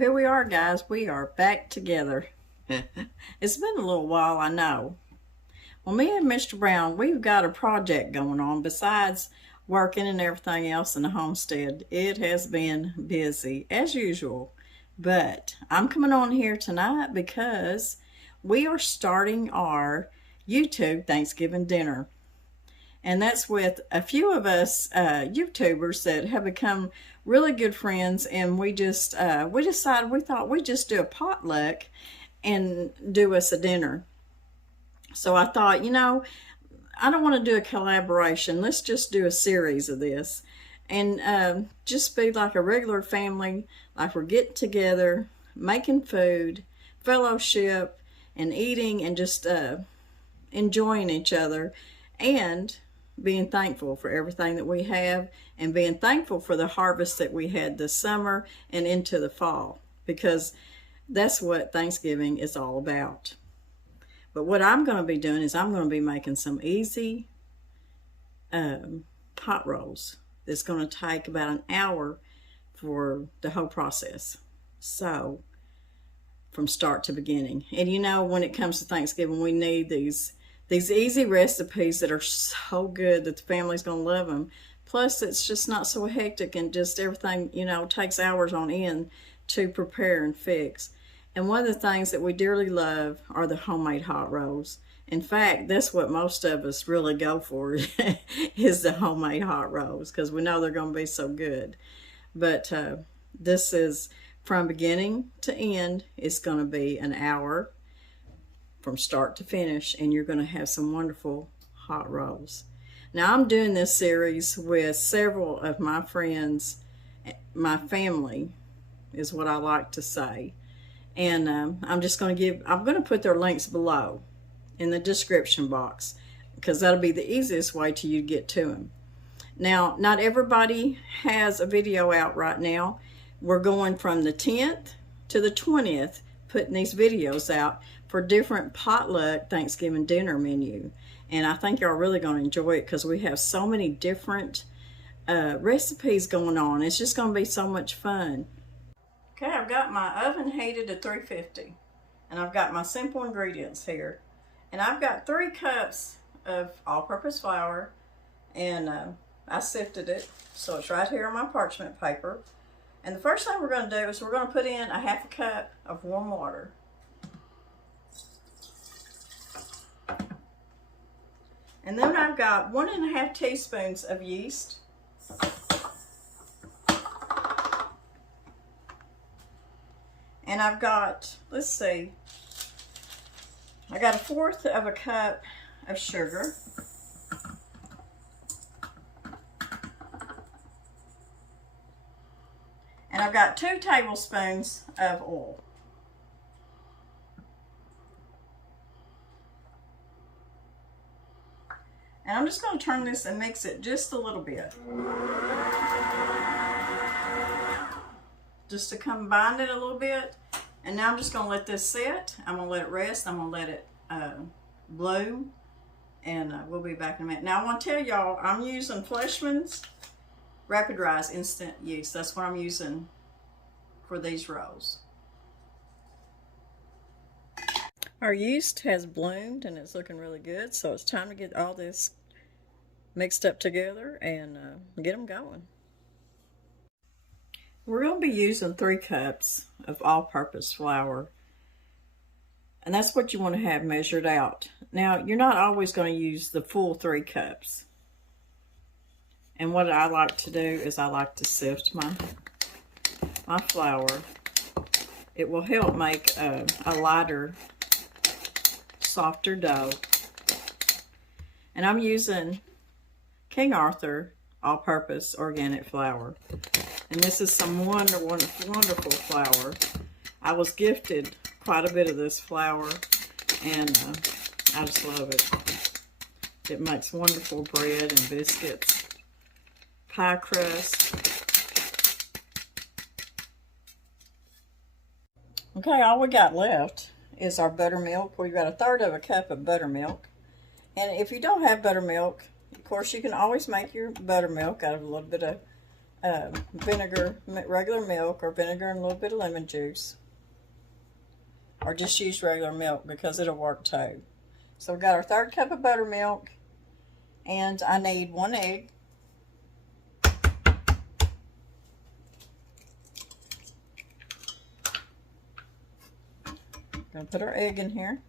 here we are, guys. We are back together. It's been a little while, I know. Well, me and Mr. Brown, we've got a project going on besides working and everything else in the homestead. It has been busy, as usual. But I'm coming on here tonight because we are starting our YouTube Thanksgiving dinner. And that's with a few of us YouTubers that have become really good friends, and we decided we thought we'd just do a potluck and do us a dinner. So I thought, I don't want to do a collaboration. Let's just do a series of this and just be like a regular family, like we're getting together, making food, fellowship, and eating, and just enjoying each other, and being thankful for everything that we have, and being thankful for the harvest that we had this summer and into the fall, because that's what Thanksgiving is all about. But what I'm going to be doing is I'm going to be making some easy pot rolls. It's going to take about an hour for the whole process. So from start to beginning. And when it comes to Thanksgiving, we need these easy recipes that are so good that the family's going to love them. Plus, it's just not so hectic, and just everything, takes hours on end to prepare and fix. And one of the things that we dearly love are the homemade hot rolls. In fact, that's what most of us really go for is the homemade hot rolls, because we know they're going to be so good. But this is from beginning to end. It's going to be an hour from start to finish, and you're going to have some wonderful hot rolls. Now, I'm doing this series with several of my friends, my family is what I like to say. And I'm going to put their links below in the description box, because that'll be the easiest way to you to get to them. Now, not everybody has a video out right now. We're going from the 10th to the 20th, putting these videos out for different potluck Thanksgiving dinner menu. And I think y'all are really going to enjoy it, because we have so many different recipes going on. It's just going to be so much fun. Okay, I've got my oven heated to 350, and I've got my simple ingredients here. And I've got 3 cups of all-purpose flour, and I sifted it, so it's right here on my parchment paper. And the first thing we're going to do is we're going to put in a 1/2 cup of warm water. And then I've got 1 1/2 teaspoons of yeast. And I've got, I got 1/4 cup of sugar. And I've got 2 tablespoons of oil. And I'm just going to turn this and mix it just a little bit, just to combine it a little bit. And now I'm just going to let this sit. I'm going to let it rest. I'm going to let it bloom. And we'll be back in a minute. Now I want to tell y'all, I'm using Fleshman's Rapid Rise Instant Yeast. That's what I'm using for these rolls. Our yeast has bloomed and it's looking really good. So it's time to get all this mixed up together and get them going. We're going to be using 3 cups of all-purpose flour, and that's what you want to have measured out. Now, you're not always going to use the full 3 cups. And what I like to do is I like to sift my flour. It will help make a lighter, softer dough. And I'm using King Arthur all-purpose organic flour. And this is some wonderful flour. I was gifted quite a bit of this flour, and I just love it. It makes wonderful bread and biscuits, pie crust. Okay, all we got left is our buttermilk. We've got 1/3 cup of buttermilk. And if you don't have buttermilk, of course, you can always make your buttermilk out of a little bit of vinegar, regular milk, or vinegar and a little bit of lemon juice. Or just use regular milk because it'll work too. So we got our 1/3 cup of buttermilk, and I need 1 egg. Gonna put our egg in here.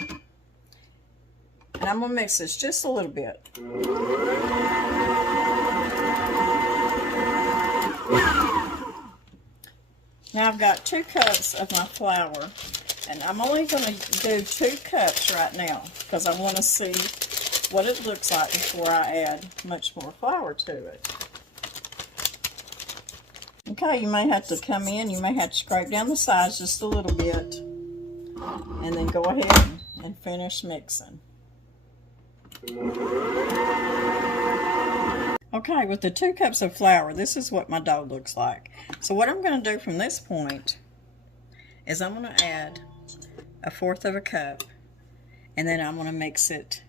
And I'm gonna mix this just a little bit. Now I've got 2 cups of my flour, and I'm only gonna do 2 cups right now because I wanna see what it looks like before I add much more flour to it. Okay, you may have to come in, you may have to scrape down the sides just a little bit, and then go ahead and finish mixing. Okay, with the 2 cups of flour, this is what my dough looks like. So what I'm going to do from this point is I'm going to add 1/4 cup, and then I'm going to mix it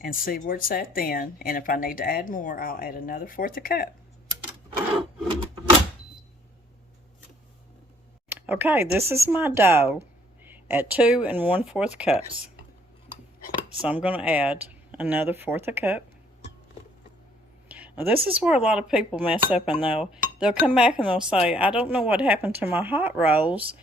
and see where it's at then, and if I need to add more, I'll add another 1/4 cup. Okay, this is my dough at 2 1/4 cups. So I'm going to add another 1/4 cup. Now this is where a lot of people mess up, and they'll come back and they'll say, I don't know what happened to my hot rolls.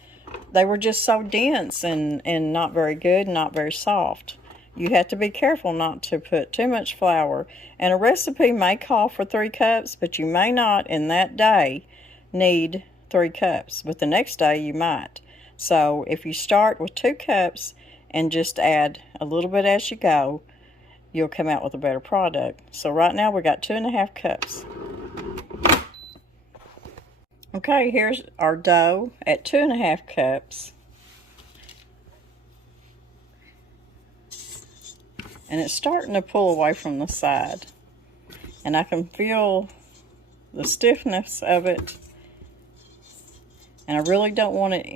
They were just so dense and not very good, not very soft. You have to be careful not to put too much flour. And a recipe may call for 3 cups, but you may not in that day need 3 cups, but the next day you might. So if you start with 2 cups and just add a little bit as you go, you'll come out with a better product. So right now we got 2 1/2 cups. Okay, here's our dough at 2 1/2 cups. And it's starting to pull away from the side. And I can feel the stiffness of it. And I really don't want it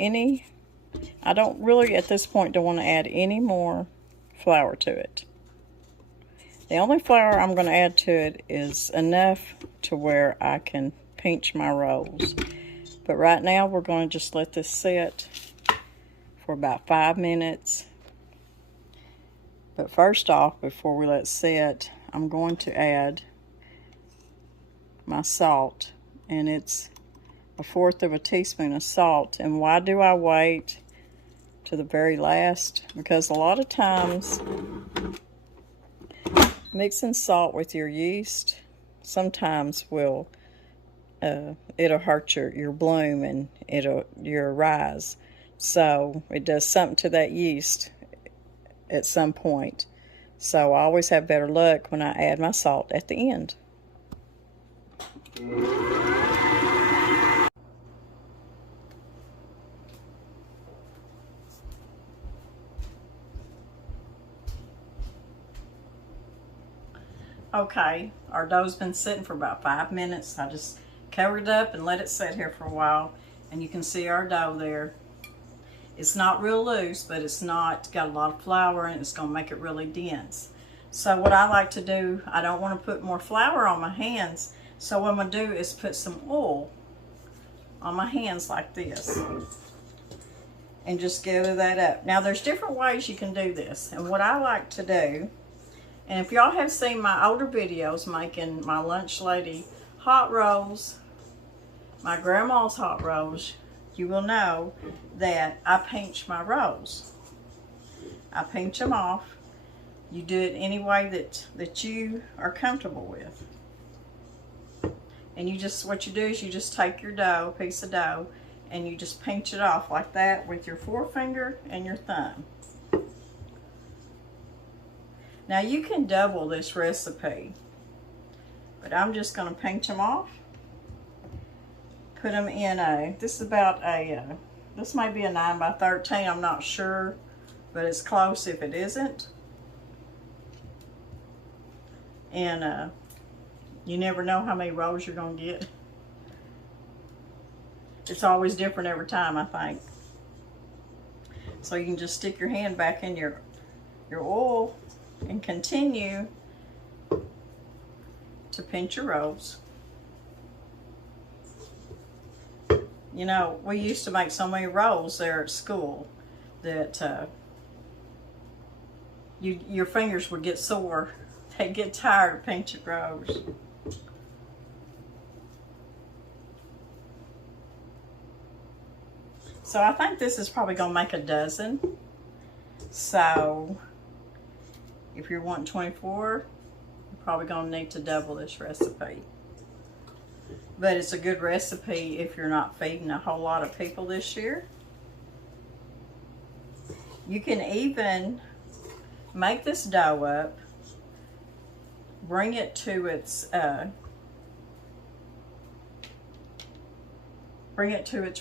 I don't really at this point don't want to add any more flour to it. The only flour I'm going to add to it is enough to where I can pinch my rolls. But right now we're going to just let this sit for about 5 minutes. But first off, before we let it sit, I'm going to add my salt, and it's 1/4 teaspoon of salt. And why do I wait to the very last? Because a lot of times mixing salt with your yeast sometimes will it'll hurt your bloom and your rise. So it does something to that yeast at some point. So I always have better luck when I add my salt at the end. Okay, our dough's been sitting for about 5 minutes. I just covered it up and let it sit here for a while, and you can see our dough there. It's not real loose, but it's not got a lot of flour, and it's going to make it really dense. So what I like to do, I don't want to put more flour on my hands, so what I'm going to do is put some oil on my hands like this and just gather that up. Now there's different ways you can do this, and what I like to do, and if y'all have seen my older videos making my lunch lady hot rolls, my grandma's hot rolls, you will know that I pinch my rolls. I pinch them off. You do it any way that you are comfortable with. And you just, what you do is you just take your dough, piece of dough, and you just pinch it off like that with your forefinger and your thumb. Now you can double this recipe, but I'm just going to pinch them off. Put them in this is about this might be a 9 by 13, I'm not sure, but it's close if it isn't. And you never know how many rolls you're going to get. It's always different every time, I think. So you can just stick your hand back in your oil and continue to pinch your rolls. You know, we used to make so many rolls there at school that your fingers would get sore. They'd get tired of pinching rolls. So I think this is probably going to make a dozen. So if you're wanting 24, you're probably going to need to double this recipe. But it's a good recipe if you're not feeding a whole lot of people this year. You can even make this dough up, bring it to its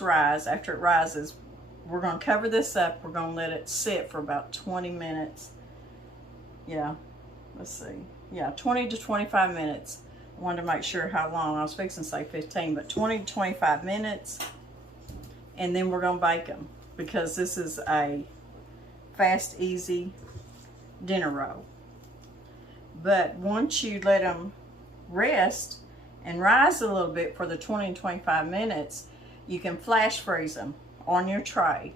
rise. After it rises, we're going to cover this up. We're going to let it sit for about 20 minutes. Yeah, let's see. Yeah, 20 to 25 minutes. I wanted to make sure how long. I was fixing to say 15, but 20 to 25 minutes. And then we're going to bake them because this is a fast, easy dinner roll. But once you let them rest and rise a little bit for the 20 and 25 minutes, you can flash freeze them on your tray.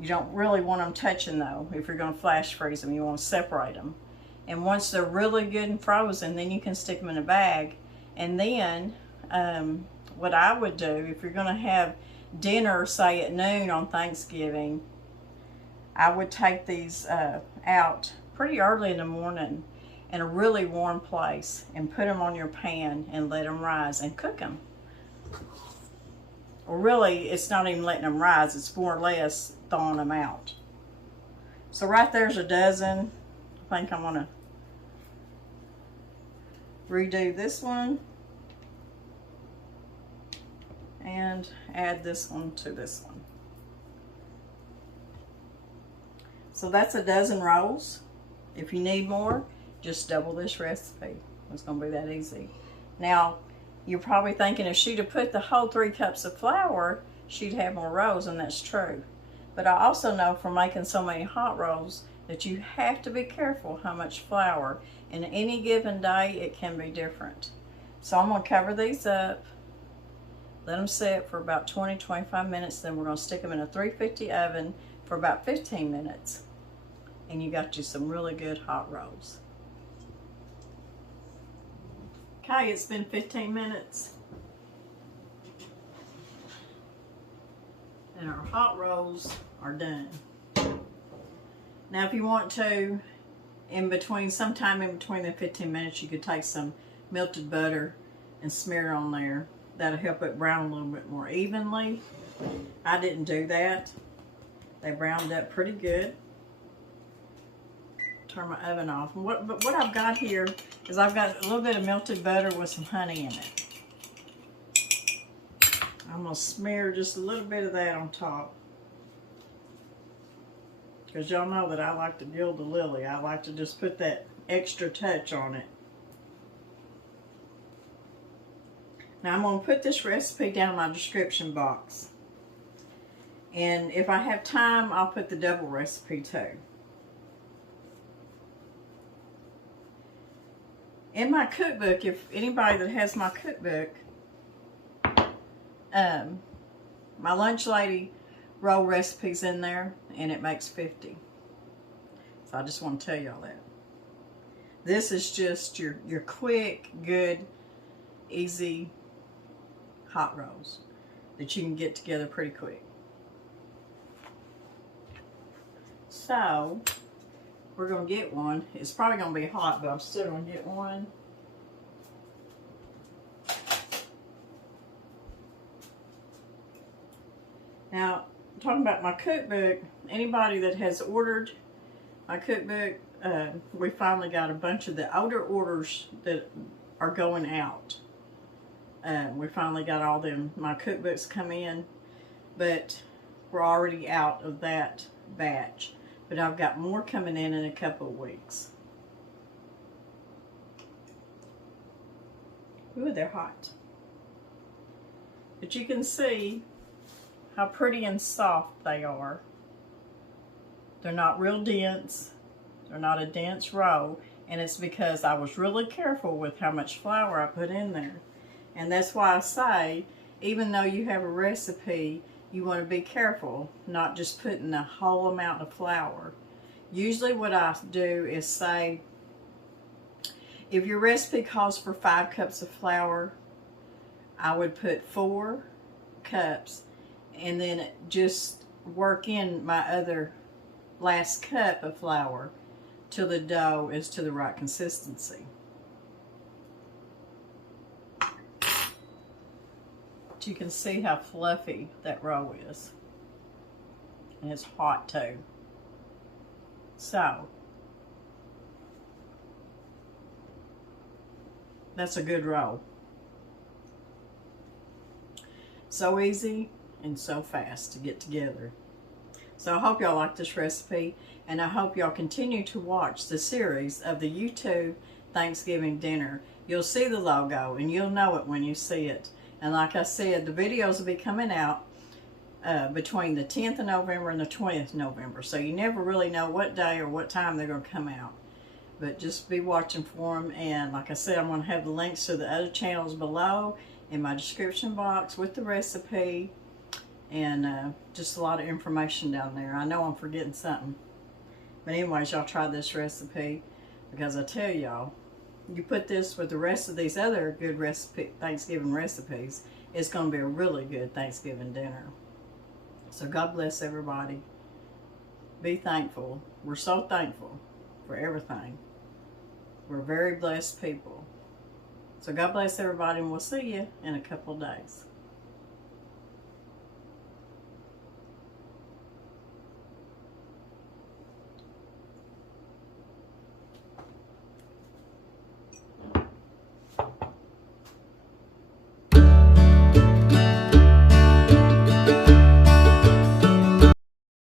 You don't really want them touching though. If you're going to flash freeze them, you want to separate them. And once they're really good and frozen, then you can stick them in a bag. And then what I would do, if you're going to have dinner, say at noon on Thanksgiving, I would take these out pretty early in the morning in a really warm place and put them on your pan and let them rise and cook them. Or really, it's not even letting them rise, it's more or less thawing them out. So right there's a dozen. I think I'm going to redo this one and add this one to this one. So that's a dozen rolls. If you need more, just double this recipe. It's going to be that easy. Now, you're probably thinking if she'd have put the whole 3 cups of flour, she'd have more rolls, and that's true. But I also know from making so many hot rolls that you have to be careful how much flour. In any given day, it can be different. So I'm going to cover these up, let them sit for about 20-25 minutes, then we're going to stick them in a 350 oven for about 15 minutes. And you got you some really good hot rolls. Okay, it's been 15 minutes. And our hot rolls are done. Now if you want to, sometime in between the 15 minutes, you could take some melted butter and smear it on there. That'll help it brown a little bit more evenly. I didn't do that. They browned up pretty good. Turn my oven off. But what I've got here is I've got a little bit of melted butter with some honey in it. I'm going to smear just a little bit of that on top. Because y'all know that I like to gild the lily. I like to just put that extra touch on it. Now I'm going to put this recipe down in my description box. And if I have time, I'll put the double recipe too. In my cookbook, if anybody that has my cookbook, my lunch lady roll recipes in there, and it makes 50. So I just want to tell y'all that. This is just your quick, good, easy hot rolls that you can get together pretty quick. So we're going to get one. It's probably going to be hot, but I'm still going to get one. Now, talking about my cookbook, anybody that has ordered my cookbook, we finally got a bunch of the older orders that are going out. We finally got all them, my cookbooks come in, but we're already out of that batch. But I've got more coming in a couple of weeks. Ooh, they're hot. But you can see how pretty and soft they are. They're not real dense. They're not a dense roll. And it's because I was really careful with how much flour I put in there. And that's why I say, even though you have a recipe, you want to be careful, not just putting the whole amount of flour. Usually what I do is say, if your recipe calls for 5 cups of flour, I would put 4 cups and then just work in my other last cup of flour till the dough is to the right consistency. But you can see how fluffy that roll is. And it's hot too. So, that's a good roll. So easy and so fast to get together. So I hope y'all like this recipe, and I hope y'all continue to watch the series of the YouTube Thanksgiving dinner. You'll see the logo and you'll know it when you see it. And like I said, the videos will be coming out between the 10th of November and the 20th of November. So you never really know what day or what time they're going to come out. But just be watching for them. And like I said, I'm going to have the links to the other channels below in my description box with the recipe. And just a lot of information down there. I know I'm forgetting something. But anyways, y'all try this recipe. Because I tell y'all, you put this with the rest of these other good Thanksgiving recipes, it's going to be a really good Thanksgiving dinner. So God bless everybody. Be thankful. We're so thankful for everything. We're very blessed people. So God bless everybody, and we'll see you in a couple of days.